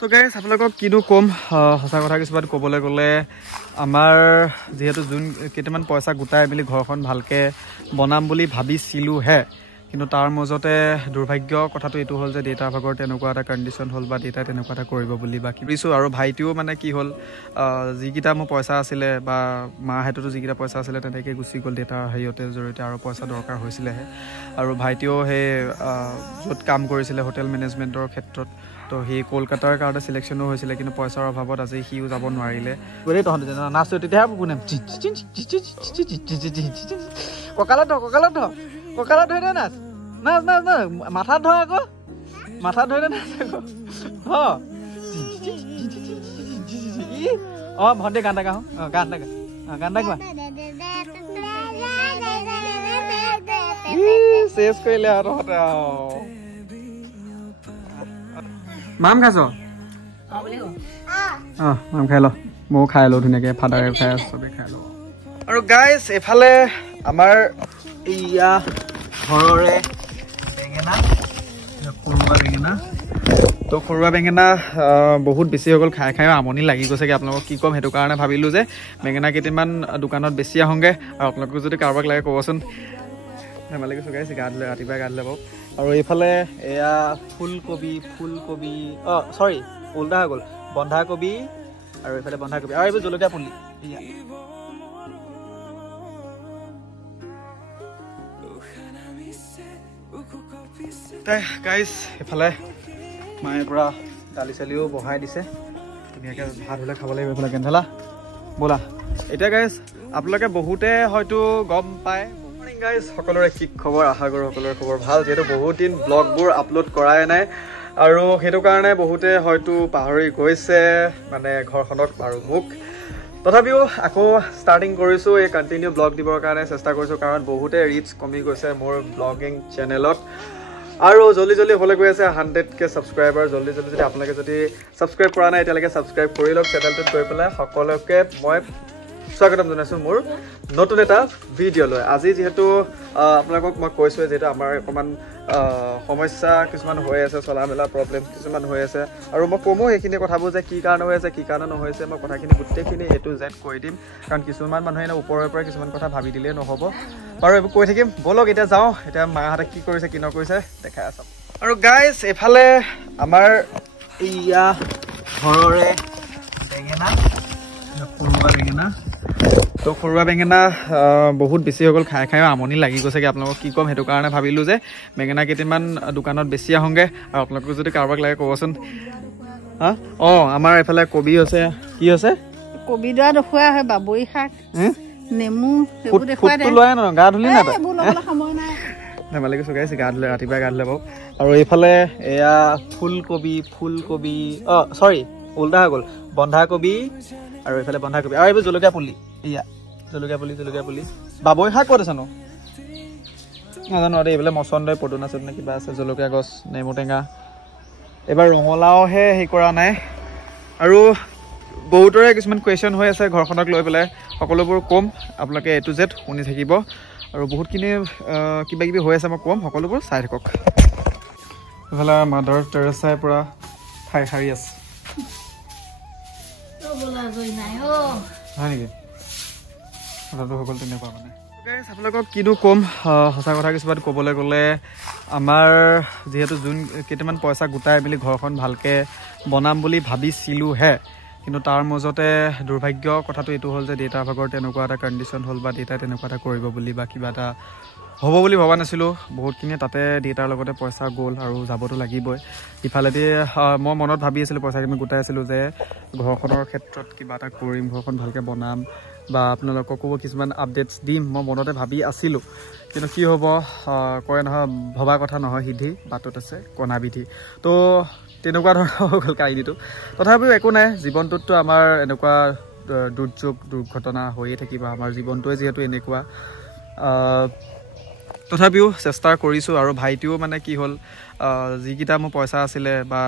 তো গাইজ আপোনালোকক কিনো কম সঁচা কথা কিছুমান ক'বলৈ গ'লে আমাৰ যেহেতু যোন কেইটামান পইচা গোটাই মেলি ঘৰখন ভালকৈ বনাম বুলি ভাবিছিলোঁহে কিন্তু তাৰ মাজতে দুৰ্ভাগ্য কথাটো এইটো হ'ল যে দেউতাৰ ভাগৰ তেনেকুৱা এটা কণ্ডিশ্যন হ'ল বা দেউতাই তেনেকুৱা এটা কৰিব বুলি বা ভাবিছোঁ আৰু ভাইটিও মানে কি হ'ল যিকেইটা মোৰ পইচা আছিলে বা মাহঁততো যিকেইটা পইচা আছিলে তেনেকৈ গুচি গ'ল দেউতাৰ হেৰিয়তে জৰিয়তে আৰু পইচা দৰকাৰ হৈছিলেহে আৰু ভাইটিও সেই য'ত কাম কৰিছিলে হোটেল মেনেজমেণ্টৰ ক্ষেত্ৰত তো সি কলকাতাৰ কাৰণে চিলেকশ্যনো হৈছিলে কিন্তু পইচাৰ অভাৱত আজি সিও যাব নোৱাৰিলে গতিকে তহঁতে নাচো তেতিয়াহে কোনে কঁকালত ধৰে নাচ নাচ নাচ নাচ মাথাত ধৰ আকৌ মাথাত ধৰে নাচ আকৌ অঁ ভণ্টি গান এটা গাওঁ গান এটা গান এটা গোৱা চেছ কৰিলে আৰু তহঁতে মাম খাইছ অঁ মাম খাই ল ময়ো খাই লওঁ ধুনীয়াকৈ ফাদাৰে খাই চবেই খাই লওঁ আৰু গাইজ এফালে আমাৰ এয়া ঘৰৰে বেঙেনা সৰুৱা বেঙেনা তো সৰুৱা বেঙেনা বহুত বেছি হৈ গ'ল খাই আমনি লাগি গৈছেগৈ আপোনালোকক কি ক'ম সেইটো কাৰণে ভাবিলোঁ যে বেঙেনা কেইটামান দোকানত বেছি আহোঁগৈ আৰু আপোনালোকক যদি কাৰোবাক লাগে ক'বচোন ধেমালি কৈছোঁ গাইছে গা ধুলে ৰাতিপুৱাই গা ধুলে বাৰু আৰু এইফালে এয়া ফুলকবি অঁ চৰি উল্টা হৈ গ'ল বন্ধাকবি আৰু এইফালে বন্ধাকবি আৰু এইবোৰ জলকীয়া পুলি এয়া গাইজ এইফালে মায়ে পৰা দালি চালিও বহাই দিছে ধুনীয়াকৈ ভাত হ'লে খাব লাগিব এইফালে কেঞ্চেলা ব'লা এতিয়া গাইজ আপোনালোকে বহুতে হয়তো গম পায় গাইজ সকলোৰে কি খবৰ আশা কৰোঁ সকলোৰে খবৰ ভাল যিহেতু বহুত দিন ব্লগবোৰ আপলোড কৰাই নাই আৰু সেইটো কাৰণে বহুতে হয়তো পাহৰি গৈছে মানে ঘৰখনক আৰু মোক তথাপিও আকৌ ষ্টাৰ্টিং কৰিছোঁ এই কণ্টিনিউ ব্লগ দিবৰ কাৰণে চেষ্টা কৰিছোঁ কাৰণ বহুতে ৰিচ কমি গৈছে মোৰ ব্লগিং চেনেলত আৰু জল্দি হ'বলৈ গৈ আছে 100K ছাবস্ক্ৰাইবাৰ জল্দি যদি আপোনালোকে যদি ছাবস্ক্ৰাইব কৰা নাই এতিয়ালৈকে ছাবস্ক্ৰাইব কৰি লওক চেনেলটোত গৈ পেলাই সকলোকে মই স্বাগতম জনাইছোঁ মোৰ নতুন এটা ভিডিঅ'লৈ আজি যিহেতু আপোনালোকক মই কৈছোঁৱে যিহেতু আমাৰ অকণমান সমস্যা কিছুমান হৈ আছে চলা মেলা প্ৰব্লেম কিছুমান হৈ আছে আৰু মই কমো সেইখিনি কথাবোৰ যে কি কাৰণে হৈ আছে কি কাৰণে নহৈছে মই কথাখিনি গোটেইখিনি এইটো জেড কৈ দিম কাৰণ কিছুমান মানুহে এনে ওপৰৰ পৰা কিছুমান কথা ভাবি দিলেই নহ'ব বাৰু এইবোৰ কৈ থাকিম ব'লক এতিয়া যাওঁ এতিয়া মাহঁতে কি কৰিছে কি নকৰিছে দেখাই আছোঁ আৰু গাইজ এইফালে আমাৰ এয়া ঘৰৰে বেঙেনা সৰুৱা বেঙেনা তো সৰুৱা বেঙেনা বহুত বেছি হৈ গ'ল খাই আমনি লাগি গৈছেগৈ আপোনালোকক কি ক'ম সেইটো কাৰণে ভাবিলোঁ যে বেঙেনা কেইটামান দোকানত বেছি আহোঁগৈ আৰু আপোনালোকক যদি কাৰোবাক লাগে ক'বচোন হা অঁ আমাৰ এইফালে কবি হৈছে কি হৈছে কবি দৰা দেখুৱাই হয় বাবৰি শাক নেমু সেইবোৰ দেখুৱাই লোৱাই ন গা ধুলি নাই সময় নাই ধেমালি কৈছোঁ গাইছে গা ধুলে ৰাতিপুৱাই গা ধুলে বাৰু আৰু এইফালে এয়া ফুলকবি অঁ চৰি উল্টা হৈ গ'ল বন্ধাকবি আৰু এইফালে বন্ধাকবি আৰু এইবোৰ জলকীয়া পুলি এয়া জলকীয়া পুলি বাবৰি শাক ক'ত আছে ন নাজানো আৰু এইফালে মচন্দৈ পদুনা চদুনা কিবা আছে জলকীয়া গছ নেমু টেঙা এইবাৰ ৰঙালাওহে হেৰি কৰা নাই আৰু বহুতৰে কিছুমান কুৱেশ্যন হৈ আছে ঘৰখনক লৈ পেলাই সকলোবোৰ ক'ম আপোনালোকে A to Z শুনি থাকিব আৰু বহুতখিনি কিবা কিবি হৈ আছে মই ক'ম সকলোবোৰ চাই থাকক এইফালে মাদাৰ টেৰেছাই পৰা ঠাই সাৰি আছে হয় নেকি কথাটো হৈ গ'ল তেনেকুৱা মানে আপোনালোকক কিনো ক'ম সঁচা কথা কিছুমান ক'বলৈ গ'লে আমাৰ যিহেতু যোন কেইটামান পইচা গোটাই মেলি ঘৰখন ভালকৈ বনাম বুলি ভাবিছিলোঁহে কিন্তু তাৰ মাজতে দুৰ্ভাগ্য কথাটো এইটো হ'ল যে দেউতাৰ ভাগৰ তেনেকুৱা এটা কণ্ডিশ্যন হ'ল বা দেউতাই তেনেকুৱা এটা কৰিব বুলি বা কিবা এটা হ'ব বুলি ভবা নাছিলোঁ বহুতখিনি তাতে দেউতাৰ লগতে পইচা গ'ল আৰু যাবতো লাগিবই ইফালেদি মই মনত ভাবি আছিলোঁ পইচাখিনি গোটাই আছিলোঁ যে ঘৰখনৰ ক্ষেত্ৰত কিবা এটা কৰিম ঘৰখন ভালকৈ বনাম বা আপোনালোককো কিছুমান আপডেটছ দিম মই মনতে ভাবি আছিলোঁ কিন্তু কি হ'ব কয় নহয় ভবা কথা নহয় সিদ্ধি বাটত আছে কণা বিধি তো তেনেকুৱা ধৰণৰ হৈ গ'ল কাহিনীটো তথাপিও একো নাই জীৱনটোততো আমাৰ এনেকুৱা দুৰ্যোগ দুৰ্ঘটনা হৈয়ে থাকিব আমাৰ জীৱনটোৱে যিহেতু এনেকুৱা তথাপিও চেষ্টা কৰিছোঁ আৰু ভাইটিও মানে কি হ'ল যিকেইটা মোৰ পইচা আছিলে বা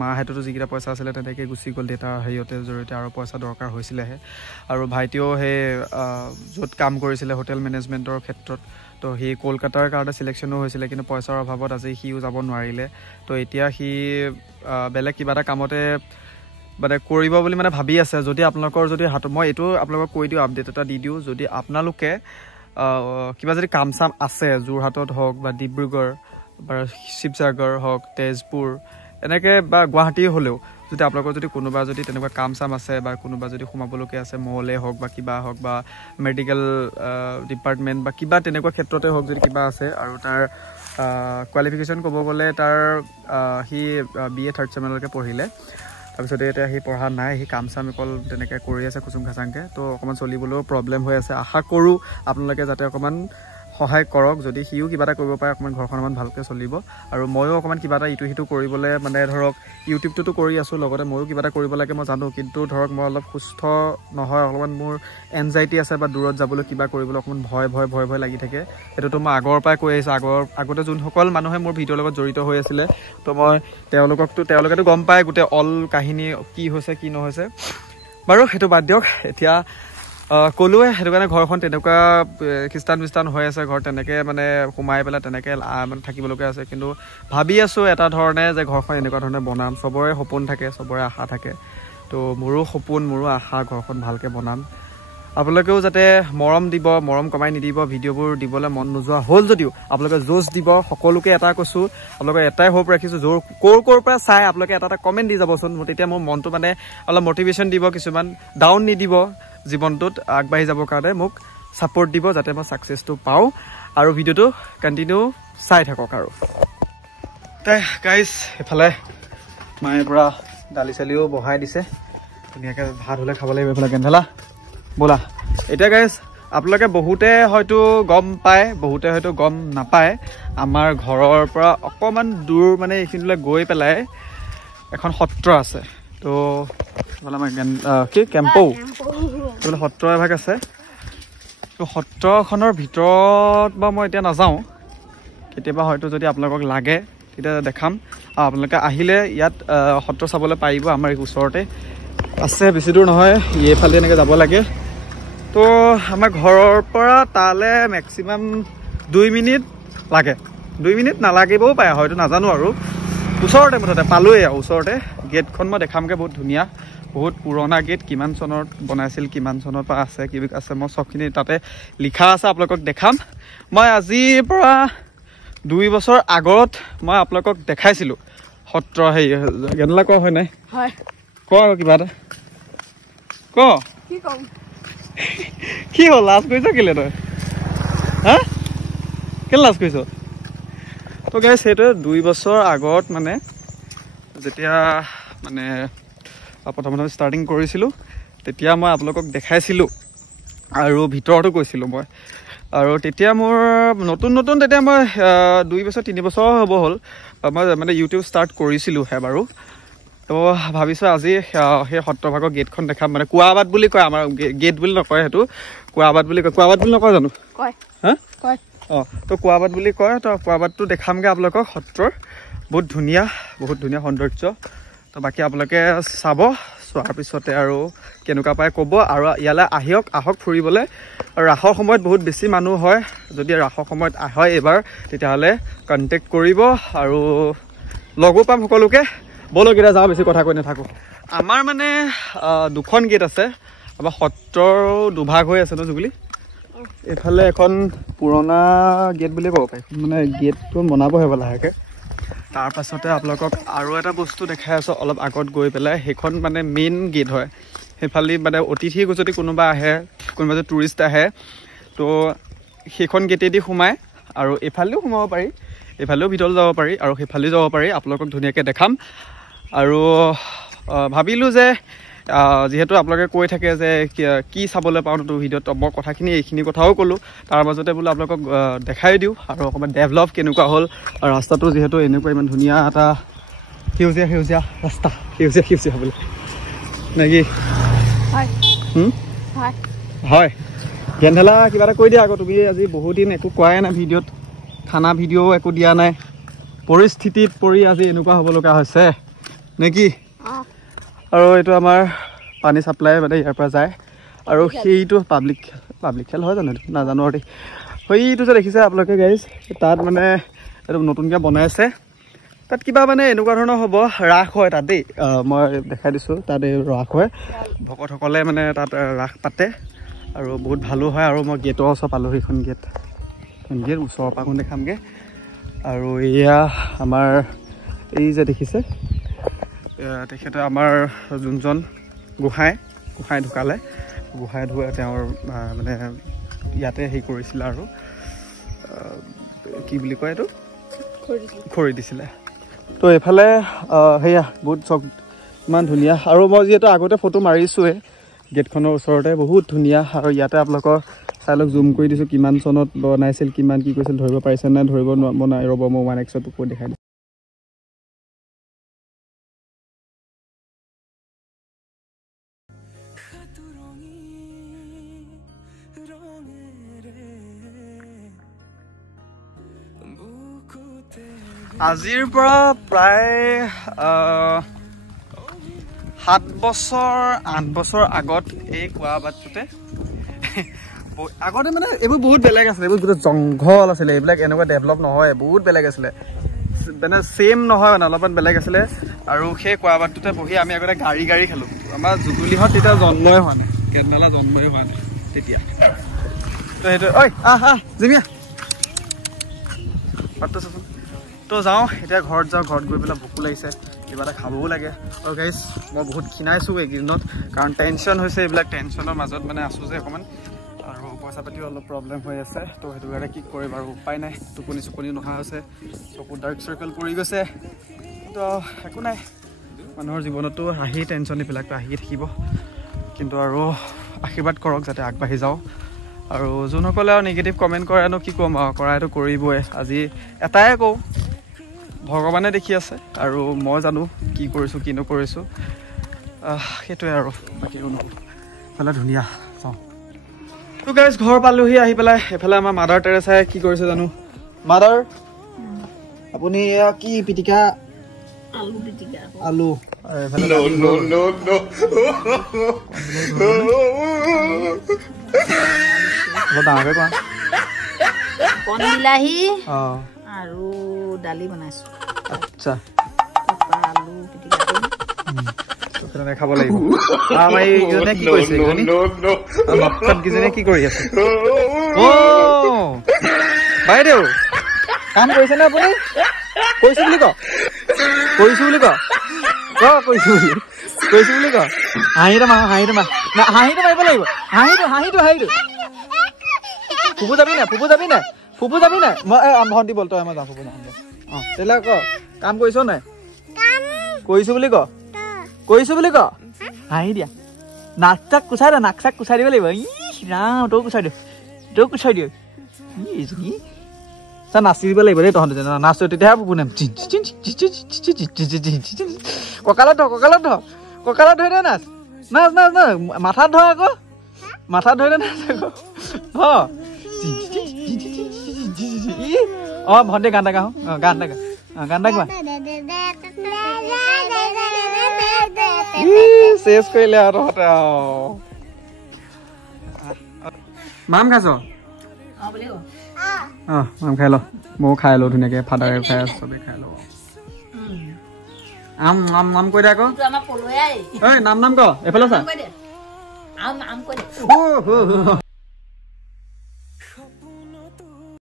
মাহঁততো যিকেইটা পইচা আছিলে তেনেকৈ গুচি গ'ল দেউতাৰ হেৰিয়তে জৰিয়তে আৰু পইচা দৰকাৰ হৈছিলেহে আৰু ভাইটিও সেই য'ত কাম কৰিছিলে হোটেল মেনেজমেণ্টৰ ক্ষেত্ৰত তো সি কলকাতাৰ কাৰণে চিলেকশ্যনো হৈছিলে কিন্তু পইচাৰ অভাৱত আজি সিও যাব নোৱাৰিলে তো এতিয়া সি বেলেগ কিবা এটা কামতে মানে কৰিব বুলি মানে ভাবি আছে যদি আপোনালোকৰ যদি হাতত মই এইটো আপোনালোকক কৈ দিওঁ আপডেট এটা দি দিওঁ যদি আপোনালোকে কিবা যদি কাম চাম আছে যোৰহাটত হওক বা ডিব্ৰুগড় বা শিৱসাগৰ হওক তেজপুৰ এনেকৈ বা গুৱাহাটী হ'লেও যদি আপোনালোকৰ যদি কোনোবা যদি তেনেকুৱা কাম চাম আছে বা কোনোবা যদি সোমাবলগীয়া আছে মলে হওক বা কিবা হওক বা মেডিকেল ডিপাৰ্টমেণ্ট বা কিবা তেনেকুৱা ক্ষেত্ৰতে হওক যদি কিবা আছে আৰু তাৰ কোৱালিফিকেশ্যন ক'ব গ'লে তাৰ সি BA 3rd চেমলৈকে পঢ়িলে তাৰপিছতে এতিয়া সি পঢ়া নাই সি কাম চাম অকল তেনেকৈ কৰি আছে খুচুং খাচাংকৈ তো অকণমান চলিবলৈও প্ৰব্লেম হৈ আছে আশা কৰোঁ আপোনালোকে যাতে অকণমান সহায় কৰক যদি সিও কিবা এটা কৰিব পাৰে অকণমান ঘৰখন অকণমান ভালকৈ চলিব আৰু ময়ো অকণমান কিবা এটা ইটো সিটো কৰিবলৈ মানে ধৰক ইউটিউবটোতো কৰি আছোঁ লগতে ময়ো কিবা এটা কৰিব লাগে মই জানো কিন্তু ধৰক মই অলপ সুস্থ নহয় অলপমান মোৰ এনজাইটি আছে বা দূৰত যাবলৈ কিবা কৰিবলৈ অকণমান ভয় লাগি থাকে সেইটোতো মই আগৰ পৰাই কৈ আহিছোঁ আগতে যোনসকল মানুহে মোৰ ভিডিঅ'ৰ লগত জড়িত হৈ আছিলে তো মই তেওঁলোকেতো গম পায় গোটেই অল কাহিনী কি হৈছে কি নহৈছে বাৰু সেইটো বাদ দিয়ক এতিয়া ক'লোৱে সেইটো কাৰণে ঘৰখন তেনেকুৱা খ্ৰীষ্টান হৈ আছে ঘৰ তেনেকৈ মানে সোমাই পেলাই তেনেকৈ মানে থাকিবলগীয়া আছে কিন্তু ভাবি আছোঁ এটা ধৰণে যে ঘৰখন এনেকুৱা ধৰণে বনাম চবৰে সপোন থাকে চবৰে আশা থাকে তো মোৰো সপোন মোৰো আশা ঘৰখন ভালকৈ বনাম আপোনালোকেও যাতে মৰম কমাই নিদিব ভিডিঅ'বোৰ দিবলৈ মন নোযোৱা হ'ল যদিও আপোনালোকে জোচ দিব সকলোকে এটা কৈছোঁ আপোনালোকে এটাই হোপ ৰাখিছোঁ ক'ৰ পৰা চাই আপোনালোকে এটা কমেণ্ট দি যাবচোন তেতিয়া মোৰ মনটো মানে অলপ মটিভেশ্যন দিব কিছুমান ডাউন নিদিব জীৱনটোত আগবাঢ়ি যাবৰ কাৰণে মোক ছাপোৰ্ট দিব যাতে মই ছাকচেছটো পাওঁ আৰু ভিডিঅ'টো কণ্টিনিউ চাই থাকক আৰু গাইজ এইফালে মায়ে পৰা দালি চালিও বহাই দিছে ধুনীয়াকৈ ভাত হ'লে খাব লাগিব এইফালে কেন্ধেলা ব'লা এতিয়া গাইজ আপোনালোকে বহুতে হয়তো গম পায় বহুতে হয়তো গম নাপায় আমাৰ ঘৰৰ পৰা অকণমান দূৰ মানে এইখিনিলৈ গৈ পেলাই এখন সত্ৰ আছে তো আমাৰ কি কেম্পৌ বোলে সত্ৰ এভাগ আছে তো সত্ৰখনৰ ভিতৰত বা মই এতিয়া নাযাওঁ কেতিয়াবা হয়তো যদি আপোনালোকক লাগে তেতিয়া দেখাম আৰু আপোনালোকে আহিলে ইয়াত সত্ৰ চাবলৈ পাৰিব আমাৰ এই ওচৰতে আছে বেছি দূৰ নহয় এইফালে এনেকৈ যাব লাগে তো আমাৰ ঘৰৰ পৰা তালৈ মেক্সিমাম 2 মিনিট লাগে 2 মিনিট নালাগিবও পাৰে হয়তো নাজানো আৰু ওচৰতে মুঠতে পালোৱেই আৰু ওচৰতে গেটখন মই দেখামগৈ বহুত ধুনীয়া বহুত পুৰণা গেট কিমান চনত বনাইছিল কিমান চনৰ পৰা আছে কি আছে মই চবখিনি তাতে লিখা আছে আপোনালোকক দেখাম মই আজিৰ পৰা 2 বছৰ আগত মই আপোনালোকক দেখাইছিলোঁ সত্ৰ হেৰি গেনলা ক হয় নাই হয় ক আৰু কিবা এটা ক কি কম কি হ'ল লাজ কৰিছ কেলে তই হা কেলে লাজ কৰিছ তো গাইছ সেইটোৱে 2 বছৰ আগত মানে যেতিয়া মানে প্ৰথম ষ্টাৰ্টিং কৰিছিলোঁ তেতিয়া মই আপোনালোকক দেখাইছিলোঁ আৰু ভিতৰতো গৈছিলোঁ মই আৰু তেতিয়া মোৰ নতুন তেতিয়া মই 2 বছৰ 3 বছৰ হ'ব হ'ল মই মানে ইউটিউব ষ্টাৰ্ট কৰিছিলোঁহে বাৰু তো ভাবিছোঁ আজি সেই সত্ৰভাগৰ গেটখন দেখাম মানে কুৱাবাট বুলি কয় আমাৰ গেট বুলি নকয় সেইটো কুৱাবাট বুলি নকয় জানো কয় হা কয় অঁ তো কুৱাবাট বুলি কয় তো কুৱাবাটটো দেখামগৈ আপোনালোকক সত্ৰৰ বহুত ধুনীয়া সৌন্দৰ্য তো বাকী আপোনালোকে চোৱাৰ পিছতে আৰু কেনেকুৱা পায় ক'ব আৰু ইয়ালৈ আহক ফুৰিবলৈ আৰু ৰাসৰ সময়ত বহুত বেছি মানুহ হয় যদি ৰাসৰ সময়ত হয় এইবাৰ তেতিয়াহ'লে কণ্টেক্ট কৰিব আৰু লগো পাম সকলোকে বলকেইটা যাওঁ বেছি কথা কৈ নাথাকোঁ আমাৰ মানে 2খন গেট আছে আমাৰ সত্ৰৰ দুভাগ হৈ আছে ন জুগুলি এইফালে এখন পুৰণা গেট বুলিয়ে ক'ব পাৰি মানে গেটটো বনাবহে লাহেকৈ তাৰ পাছতে আপোনালোকক আৰু এটা বস্তু দেখাই আছোঁ অলপ আগত গৈ পেলাই সেইখন মানে মেইন গেট হয় সেইফালে মানে অতিথি যদি কোনোবা যদি টুৰিষ্ট আহে তো সেইখন গেটেদি সোমায় আৰু এইফালেও সোমাব পাৰি এইফালেও ভিতৰলৈ যাব পাৰি আৰু সেইফালেও যাব পাৰি আপোনালোকক ধুনীয়াকৈ দেখাম আৰু ভাবিলোঁ যে যিহেতু আপোনালোকে কৈ থাকে যে কি চাবলৈ পাওঁ তোৰ ভিডিঅ'ত মই কথাখিনি এইখিনি কথাও ক'লোঁ তাৰ মাজতে বোলো আপোনালোকক দেখাই দিওঁ আৰু অকণমান ডেভেলপ কেনেকুৱা হ'ল আৰু ৰাস্তাটো যিহেতু এনেকুৱা ইমান ধুনীয়া এটা সেউজীয়া ৰাস্তা সেউজীয়া হ'বলৈ নে কি হয় গেন্ধেলা কিবা এটা কৈ দিয়া আকৌ তুমি আজি বহুত দিন একো কোৱাই নাই ভিডিঅ'ত খানা ভিডিঅ' একো দিয়া নাই পৰিস্থিতিত পৰি আজি এনেকুৱা হ'ব লগা হৈছে নে কি আৰু এইটো আমাৰ পানী চাপ্লাই মানে ইয়াৰ পৰা যায় আৰু সেইটো পাব্লিক খেল হয় জানো নাজানো আৰু সেইটো যে দেখিছে আপোনালোকে গাইজ তাত মানে এইটো নতুনকৈ বনাই আছে তাত কিবা মানে এনেকুৱা ধৰণৰ হ'ব ৰাস হয় তাত দেই মই দেখাই দিছোঁ তাত এই ৰাস হয় ভকতসকলে মানে তাত ৰাস পাতে আৰু বহুত ভালো হয় আৰু মই গেটৰ ওচৰ পালোঁ সেইখন গেট ওচৰৰ পৰা এখন দেখামগৈ আৰু এয়া আমাৰ এই যে দেখিছে তেখেতে আমাৰ যোনজন গোহাঁই ঢুকালে গোহাঁই ঢুকাই তেওঁৰ মানে ইয়াতে হেৰি কৰিছিলে আৰু কি বুলি কয় এইটো খৰি দিছিলে তো এইফালে সেয়া বহুত চক ইমান ধুনীয়া আৰু মই যিহেতু আগতে ফটো মাৰিছোঁৱে গেটখনৰ ওচৰতে বহুত ধুনীয়া আৰু ইয়াতে আপোনালোকৰ চাই লওক জুম কৰি দিছোঁ কিমান চনত বনাইছিল কিমান কি কৰিছিল ধৰিব পাৰিছে নাই ধৰিব বনাই ৰ'ব মই 1x কৈ দেখাই দিছোঁ আজিৰ পৰা প্ৰায় 7 বছৰ 8 বছৰ আগত এই কুৱাবাটটোতে আগতে মানে এইবোৰ বহুত বেলেগ আছিলে এইবোৰ গোটেই জংঘল আছিলে এইবিলাক এনেকুৱা ডেভেলপ নহয় বহুত বেলেগ আছিলে মানে ছেম নহয় মানে অলপমান বেলেগ আছিলে আৰু সেই কুৱাবাটটোতে বহি আমি আগতে গাড়ী খালোঁ আমাৰ জুগুলিহঁত তেতিয়া জন্মই হোৱা নাই কেটমেলা জন্মই হোৱা নাই তেতিয়া তো সেইটো ঐ জিমিয়া পাতটো চাচোন তো যাওঁ এতিয়া ঘৰত যাওঁ ঘৰত গৈ পেলাই ভোকো লাগিছে কিবা এটা খাবও লাগে আৰু গাইজ মই বহুত ক্ষীণাইছোঁ এইকেইদিনত কাৰণ টেনশ্যন হৈছে এইবিলাক টেনশ্যনৰ মাজত মানে আছোঁ যে অকণমান আৰু পইচা পাতিও অলপ প্ৰব্লেম হৈ আছে তো সেইটো কাৰণে কি কৰিম আৰু উপায় নাই টোপনি নহা হৈছে চকু ডাৰ্ক চাৰ্কেল পৰি গৈছে তো একো নাই মানুহৰ জীৱনতো আহি টেনশ্যন এইবিলাকতো আহিয়ে থাকিব কিন্তু আৰু আশীৰ্বাদ কৰক যাতে আগবাঢ়ি যাওঁ আৰু যোনসকলে আৰু নিগেটিভ কমেণ্ট কৰেনো কি ক'ম আৰু কৰাইতো কৰিবই আজি এটাই কওঁ ভগৱানে দেখি আছে আৰু মই জানো কি কৰিছোঁ কি নকৰিছোঁ সেইটোৱে আৰু বাকী কোনো এইফালে ধুনীয়া চাওঁ তো গাইজ ঘৰ পালোহি আহি পেলাই এইফালে আমাৰ মাদাৰ টেৰেছাই কি কৰিছে জানো মাদাৰ আপুনি কি পিটিকা আলু ডাঙৰকৈ কোৱা কণ বিলাহী আৰু দালি বনাইছোঁ আচ্ছা আলু পিটিকা খাব লাগিব আমাৰ এইকেইজনে কি কৰিছে কি কৰি আছে বাইদেউ কাম কৰিছেনে আপুনি কৰিছোঁ বুলি ক হাঁহিটো মাৰিব লাগিব হাঁহিটো ফুপু যাবি নাই মই ভণ্টি বল তই মই যাওঁ ফুপু যাওঁ তেতিয়াহ'লে ক কাম কৰিছ নাই কৰিছোঁ বুলি ক হাঁহি দিয়া নাক চাক কুচাই দিব লাগিব ৰাম তই কুচাই দিয় চা নাচি দিব লাগিব দেই তহঁতে নাচ তেতিয়াহে ফুপু নাম কঁকালত ধৰি দে নাচ মাথাত ধৰ আকৌ ধৰিলে নাচ আকৌ ভণ্টি গান এটা গাওঁ গান এটা গোৱা চেচ কৰিলে আৰু তহঁতে মাম খাইছ মাম খাই ল ময়ো খাই লওঁ ধুনীয়াকৈ ফাদাৰে খাই আছো চবেই খাই লওঁ আম কৈ দে আকৌ নাম ক এইফালে চা